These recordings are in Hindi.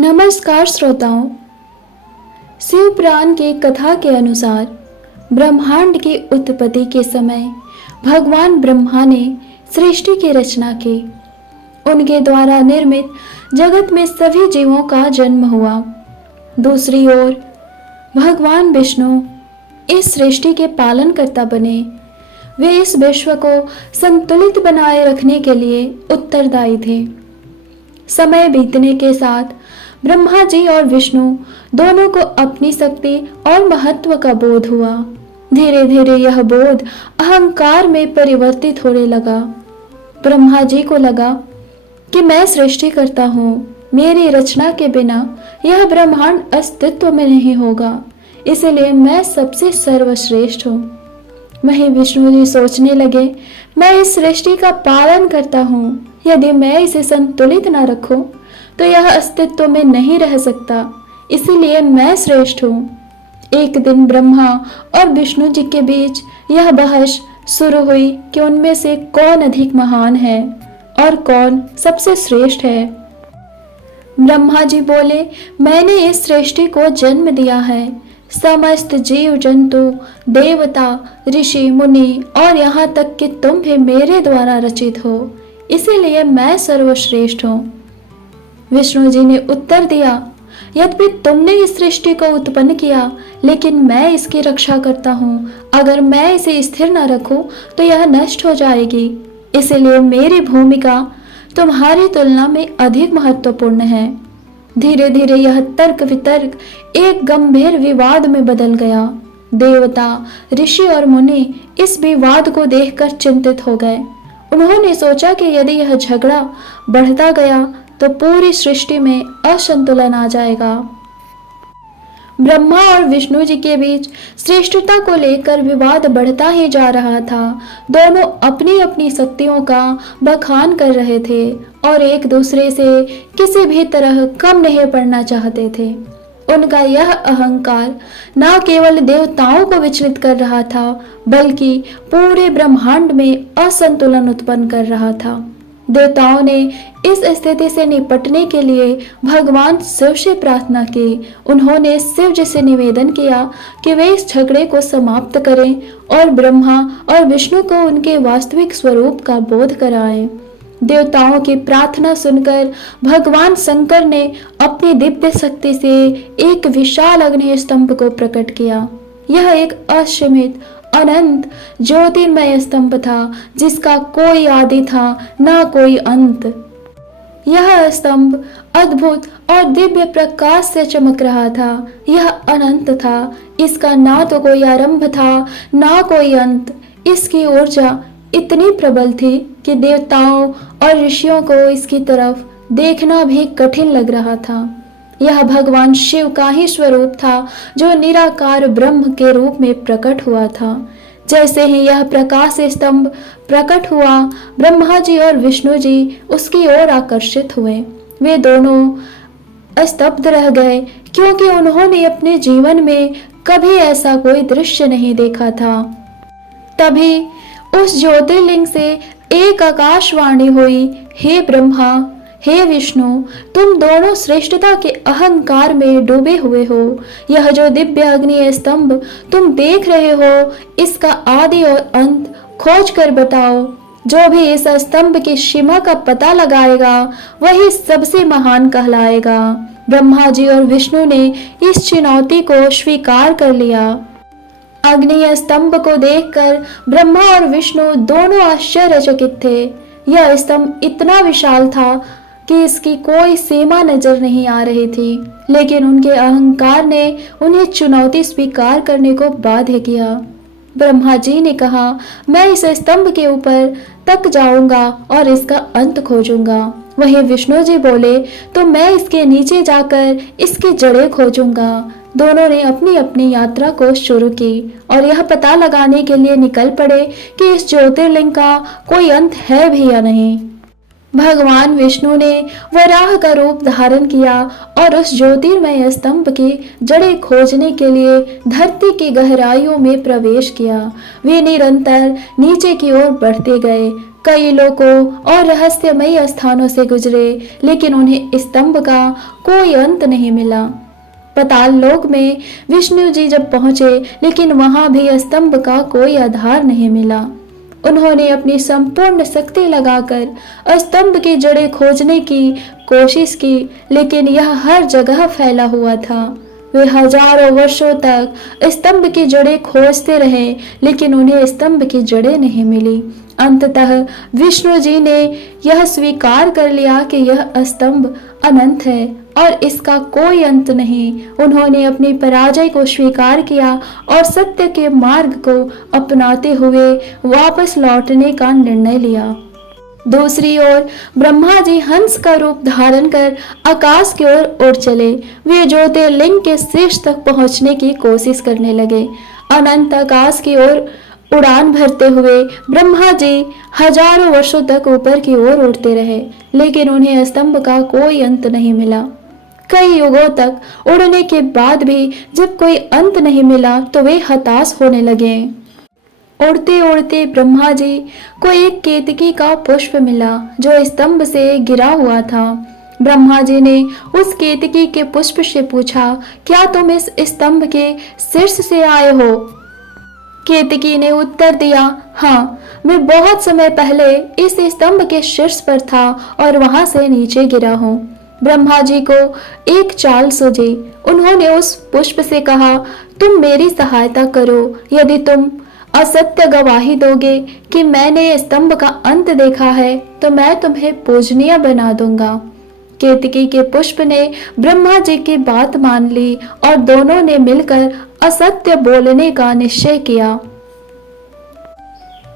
नमस्कार श्रोताओं। शिव पुराण की कथा के अनुसार ब्रह्मांड की उत्पत्ति के समय भगवान ब्रह्मा ने सृष्टि की रचना की। उनके द्वारा निर्मित जगत में सभी जीवों का जन्म हुआ। दूसरी ओर भगवान विष्णु इस सृष्टि के पालनकर्ता बने। वे इस विश्व को संतुलित बनाए रखने के लिए उत्तरदायी थे। समय बीतने के साथ ब्रह्मा जी और विष्णु दोनों को अपनी शक्ति और महत्व का बोध हुआ। धीरे धीरे यह बोध अहंकार में परिवर्तित होने लगा। ब्रह्मा जी को लगा कि मैं सृष्टि करता हूँ, मेरी रचना के बिना यह ब्रह्मांड अस्तित्व में नहीं होगा, इसलिए मैं सबसे सर्वश्रेष्ठ हूँ। वहीं विष्णु जी सोचने लगे, मैं इस सृष्टि का पालन करता हूँ, यदि मैं इसे संतुलित न रखूं तो यह अस्तित्व में नहीं रह सकता, इसीलिए मैं श्रेष्ठ हूँ। एक दिन ब्रह्मा और विष्णु जी के बीच यह बहस शुरू हुई कि उनमें से कौन अधिक महान है और कौन सबसे श्रेष्ठ है। ब्रह्मा जी बोले, मैंने इस सृष्टि को जन्म दिया है। समस्त जीव जंतु, देवता, ऋषि मुनि और यहाँ तक कि तुम भी मेरे द्वारा रचित हो, इसीलिए मैं सर्वश्रेष्ठ हूँ। विष्णु जी ने उत्तर दिया, यद्यपि तुमने इस सृष्टि को उत्पन्न किया, लेकिन मैं इसकी रक्षा करता हूँ। अगर मैं इसे स्थिर न रखूं तो यह नष्ट हो जाएगी, इसलिए मेरी भूमिका तुम्हारी तुलना में अधिक महत्वपूर्ण है। धीरे धीरे यह तर्क वितर्क एक गंभीर विवाद में बदल गया। देवता, ऋषि और मुनि इस विवाद को देखकर चिंतित हो गए। उन्होंने सोचा कि यदि यह झगड़ा बढ़ता गया तो पूरी सृष्टि में असंतुलन आ जाएगा। ब्रह्मा और विष्णु जी के बीच श्रेष्ठता को लेकर विवाद बढ़ता ही जा रहा था। दोनों अपनी अपनी शक्तियों का बखान कर रहे थे और एक दूसरे से किसी भी तरह कम नहीं पड़ना चाहते थे। उनका यह अहंकार न केवल देवताओं को विचलित कर रहा था, बल्कि पूरे ब्रह्मांड में असंतुलन उत्पन्न कर रहा था। देवताओं ने इस स्थिति से निपटने के लिए भगवान शिव से प्रार्थना की। उन्होंने शिव जी से निवेदन किया कि वे इस झगड़े को समाप्त करें और ब्रह्मा और विष्णु को उनके वास्तविक स्वरूप का बोध कराएं। देवताओं की प्रार्थना सुनकर भगवान शंकर ने अपनी दिव्य शक्ति से एक विशाल अग्नि स्तंभ को प्रकट किया। यह एक असीमित अनंत ज्योतिर्मय स्तंभ था, जिसका कोई आदि था ना कोई अंत। यह स्तंभ अद्भुत और दिव्य प्रकाश से चमक रहा था। यह अनंत था, इसका ना तो कोई आरंभ था ना कोई अंत। इसकी ऊर्जा इतनी प्रबल थी कि देवताओं और ऋषियों को इसकी तरफ देखना भी कठिन लग रहा था। यह भगवान शिव का ही स्वरूप था, जो निराकार ब्रह्म के रूप में प्रकट हुआ था। जैसे ही यह प्रकाश स्तंभ प्रकट हुआ, ब्रह्मा जी और विष्णु जी उसकी ओर आकर्षित हुए। वे दोनों स्तब्ध रह गए, क्योंकि उन्होंने अपने जीवन में कभी ऐसा कोई दृश्य नहीं देखा था। तभी उस ज्योतिर्लिंग से एक आकाशवाणी हुई, हे ब्रह्मा, हे विष्णु, तुम दोनों श्रेष्ठता के अहंकार में डूबे हुए हो। यह जो दिव्य अग्नि स्तंभ तुम देख रहे हो, इसका आदि और अंत खोज कर बताओ। जो भी इस स्तंभ की सीमा का पता लगाएगा, वही सबसे महान कहलाएगा। ब्रह्मा जी और विष्णु ने इस चुनौती को स्वीकार कर लिया। अग्नि स्तंभ को देखकर ब्रह्मा और विष्णु दोनों आश्चर्यचकित थे। यह स्तंभ इतना विशाल था कि इसकी कोई सीमा नजर नहीं आ रही थी, लेकिन उनके अहंकार ने उन्हें चुनौती स्वीकार करने को बाध्य किया। ब्रह्मा जी ने कहा, मैं इस स्तंभ के ऊपर तक जाऊंगा और इसका अंत खोजूंगा। वहीं विष्णु जी बोले, तो मैं इसके नीचे जाकर इसकी जड़ें खोजूंगा। दोनों ने अपनी अपनी यात्रा को शुरू की और यह पता लगाने के लिए निकल पड़े कि इस ज्योतिर्लिंग का कोई अंत है भी या नहीं। भगवान विष्णु ने वराह का रूप धारण किया और उस ज्योतिर्मय स्तंभ की जड़ें खोजने के लिए धरती की गहराइयों में प्रवेश किया। वे निरंतर नीचे की ओर बढ़ते गए। कई लोगों और रहस्यमयी स्थानों से गुजरे, लेकिन उन्हें स्तंभ का कोई अंत नहीं मिला। पाताल लोक में विष्णु जी जब पहुंचे, लेकिन वहां भी स्तंभ का कोई आधार नहीं मिला। उन्होंने अपनी संपूर्ण शक्ति लगाकर स्तंभ की जड़ें खोजने की कोशिश की, लेकिन यह हर जगह फैला हुआ था। वे हजारों वर्षों तक स्तंभ की जड़ें खोजते रहे, लेकिन उन्हें स्तंभ की जड़ें नहीं मिली। अंततः विष्णु जी ने यह स्वीकार कर लिया कि यह स्तंभ अनंत है और इसका कोई अंत नहीं। उन्होंने अपनी पराजय को स्वीकार किया और सत्य के मार्ग को अपनाते हुए वापस लौटने का निर्णय लिया। दूसरी ओर ब्रह्मा जी हंस का रूप धारण कर आकाश की ओर उड़ चले। वे ज्योतिर्लिंग के शीर्ष तक पहुंचने की कोशिश करने लगे। अनंत आकाश की ओर उड़ान भरते हुए ब्रह्मा जी हजारों वर्षों तक ऊपर की ओर उड़ते रहे, लेकिन उन्हें स्तंभ का कोई अंत नहीं मिला। कई युगों तक उड़ने के बाद भी जब कोई अंत नहीं मिला तो वे हताश होने लगे। उड़ते उड़ते ब्रह्मा जी को एक केतकी का पुष्प मिला जो स्तंभ से गिरा हुआ था। ब्रह्मा जी ने उस केतकी के पुष्प से पूछा, क्या तुम इस स्तंभ के शीर्ष से आए हो? केतकी ने उत्तर दिया, हाँ, मैं बहुत समय पहले इस स्तंभ के शीर्ष पर था और वहां से नीचे गिरा हूँ। ब्रह्मा जी को एक चाल सूझी। उन्होंने उस पुष्प से कहा, तुम मेरी सहायता करो। यदि तुम असत्य गवाही दोगे कि मैंने स्तंभ का अंत देखा है, तो मैं तुम्हें पूजनीय बना दूंगा। केतकी के पुष्प ने ब्रह्मा जी की बात मान ली और दोनों ने मिलकर असत्य बोलने का निश्चय किया।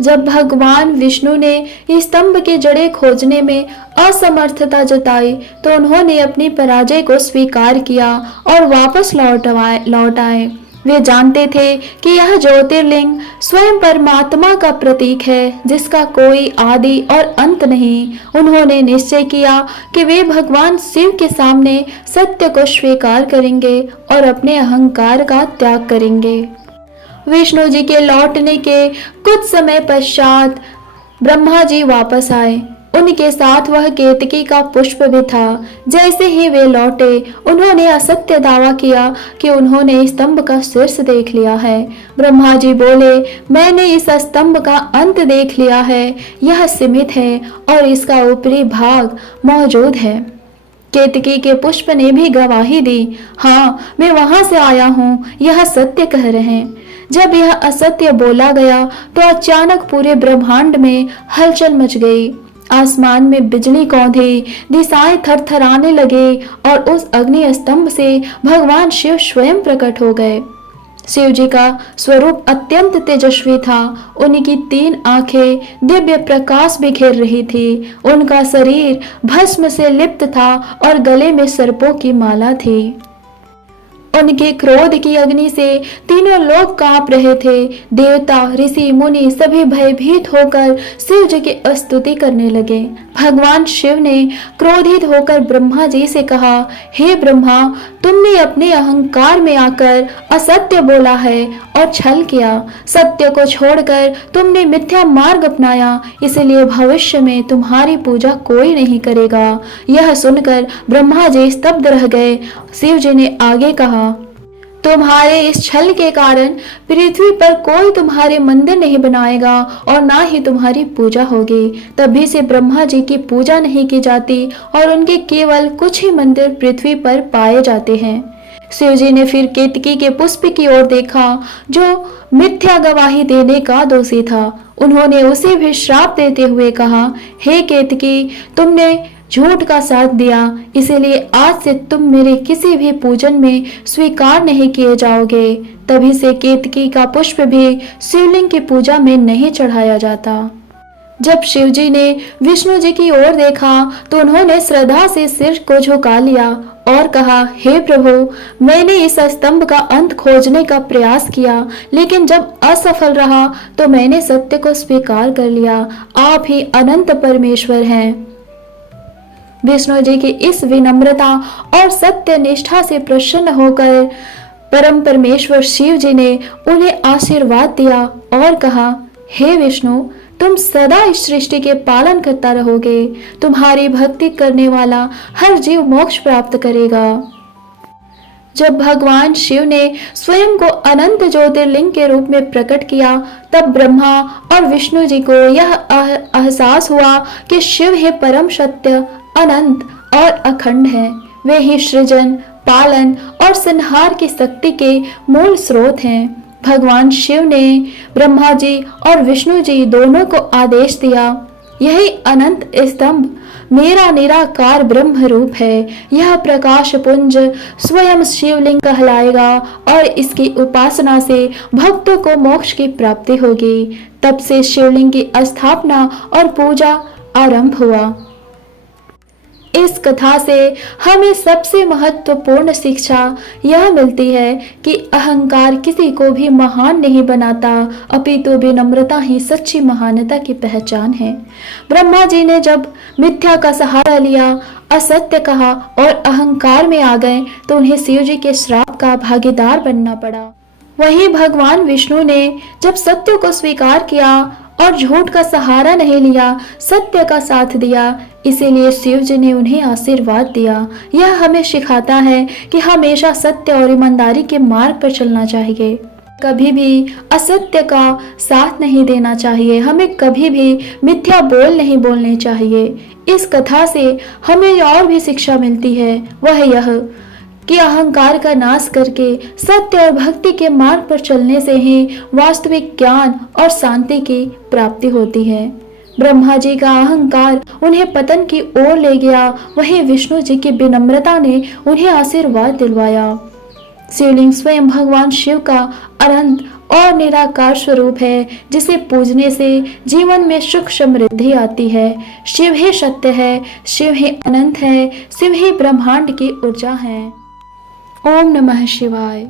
जब भगवान विष्णु ने स्तंभ की जड़ें खोजने में असमर्थता जताई, तो उन्होंने अपनी पराजय को स्वीकार किया और वापस लौट आए। वे जानते थे कि यह ज्योतिर्लिंग स्वयं परमात्मा का प्रतीक है, जिसका कोई आदि और अंत नहीं। उन्होंने निश्चय किया कि वे भगवान शिव के सामने सत्य को स्वीकार करेंगे और अपने अहंकार का त्याग करेंगे। विष्णु जी के लौटने के कुछ समय पश्चात ब्रह्मा जी वापस आए। उनके साथ वह केतकी का पुष्प भी था। जैसे ही वे लौटे, उन्होंने असत्य दावा किया कि उन्होंने स्तंभ का शीर्ष देख लिया है। ब्रह्मा जी बोले, मैंने इस स्तंभ का अंत देख लिया है। यह सीमित है और इसका ऊपरी भाग मौजूद है। केतकी के पुष्प ने भी गवाही दी, हाँ, मैं वहां से आया हूँ, यह सत्य कह रहे हैं। जब यह असत्य बोला गया तो अचानक पूरे ब्रह्मांड में हलचल मच गई। आसमान में बिजली कौंधी, दिशाएं थरथराने लगे और उस अग्नि स्तंभ से भगवान शिव स्वयं प्रकट हो गए। शिव जी का स्वरूप अत्यंत तेजस्वी था। उनकी 3 आंखें दिव्य प्रकाश बिखेर रही थी। उनका शरीर भस्म से लिप्त था और गले में सर्पों की माला थी। उनके क्रोध की अग्नि से तीनों लोग कांप रहे थे। देवता, ऋषि, मुनि सभी भयभीत होकर शिव जी की स्तुति करने लगे। भगवान शिव ने क्रोधित होकर ब्रह्मा जी से कहा, हे ब्रह्मा, तुमने अपने अहंकार में आकर असत्य बोला है और छल किया। सत्य को छोड़कर तुमने मिथ्या मार्ग अपनाया, इसलिए भविष्य में तुम्हारी पूजा कोई नहीं करेगा। यह सुनकर ब्रह्मा जी स्तब्ध रह गए। शिव जी ने आगे कहा, तुम्हारे इस छल के कारण पृथ्वी पर कोई तुम्हारे मंदिर नहीं बनाएगा और ना ही तुम्हारी पूजा होगी। तभी से ब्रह्मा जी की पूजा नहीं की जाती और उनके केवल कुछ ही मंदिर पृथ्वी पर पाए जाते हैं। शिव जी ने फिर केतकी के पुष्प की ओर देखा, जो मिथ्या गवाही देने का दोषी था। उन्होंने उसे भी श्राप देते हुए कहा, हे केतकी, तुमने झूठ का साथ दिया, इसीलिए आज से तुम मेरे किसी भी पूजन में स्वीकार नहीं किए जाओगे। तभी से केतकी का पुष्प भी शिवलिंग की पूजा में नहीं चढ़ाया जाता। जब शिव जी ने विष्णु जी की ओर देखा तो उन्होंने श्रद्धा से सिर को झुका लिया और कहा, हे प्रभु, मैंने इस स्तंभ का अंत खोजने का प्रयास किया, लेकिन जब असफल रहा तो मैंने सत्य को स्वीकार कर लिया। आप ही अनंत परमेश्वर हैं। विष्णु जी की इस विनम्रता और सत्य निष्ठा से प्रसन्न होकर परम परमेश्वर शिव जी ने उन्हें आशीर्वाद दिया और कहा, हे विष्णु, तुम सदा इस सृष्टि के पालन करता रहोगे। तुम्हारी भक्ति करने वाला हर जीव मोक्ष प्राप्त करेगा। जब भगवान शिव ने स्वयं को अनंत ज्योतिर्लिंग के रूप में प्रकट किया, तब ब्रह्मा और विष्णु जी को यह एहसास हुआ कि शिव ही परम सत्य, अनंत और अखंड है। वे ही सृजन, पालन और संहार की शक्ति के मूल स्रोत हैं। भगवान शिव ने ब्रह्मा जी और विष्णु जी दोनों को आदेश दिया, यही अनंत स्तंभ मेरा निराकार ब्रह्म रूप है। यह प्रकाश पुंज स्वयं शिवलिंग कहलाएगा और इसकी उपासना से भक्तों को मोक्ष की प्राप्ति होगी। तब से शिवलिंग की स्थापना और पूजा आरंभ हुआ। इस कथा से हमें सबसे महत्वपूर्ण शिक्षा यह मिलती है कि अहंकार किसी को भी महान नहीं बनाता, अपितु विनम्रता ही सच्ची महानता की पहचान है। ब्रह्मा जी ने जब मिथ्या का सहारा लिया, असत्य कहा और अहंकार में आ गए, तो उन्हें शिव जी के श्राप का भागीदार बनना पड़ा। वहीं भगवान विष्णु ने जब सत्य को स्वीकार किया और झूठ का सहारा नहीं लिया, सत्य का साथ दिया, इसीलिए शिव जी ने उन्हें आशीर्वाद दिया। यह हमें सिखाता है कि हमेशा सत्य और ईमानदारी के मार्ग पर चलना चाहिए, कभी भी असत्य का साथ नहीं देना चाहिए, हमें कभी भी मिथ्या बोल नहीं बोलने चाहिए। इस कथा से हमें और भी शिक्षा मिलती है, वह यह कि अहंकार का नाश करके सत्य और भक्ति के मार्ग पर चलने से ही वास्तविक ज्ञान और शांति की प्राप्ति होती है। ब्रह्मा जी का अहंकार उन्हें पतन की ओर ले गया, वहीं विष्णु जी की विनम्रता ने उन्हें आशीर्वाद दिलवाया। शिवलिंग स्वयं भगवान शिव का अनंत और निराकार स्वरूप है, जिसे पूजने से जीवन में सुख समृद्धि आती है। शिव ही सत्य है, शिव ही अनंत है, शिव ही ब्रह्मांड की ऊर्जा है। ओम नमः शिवाय।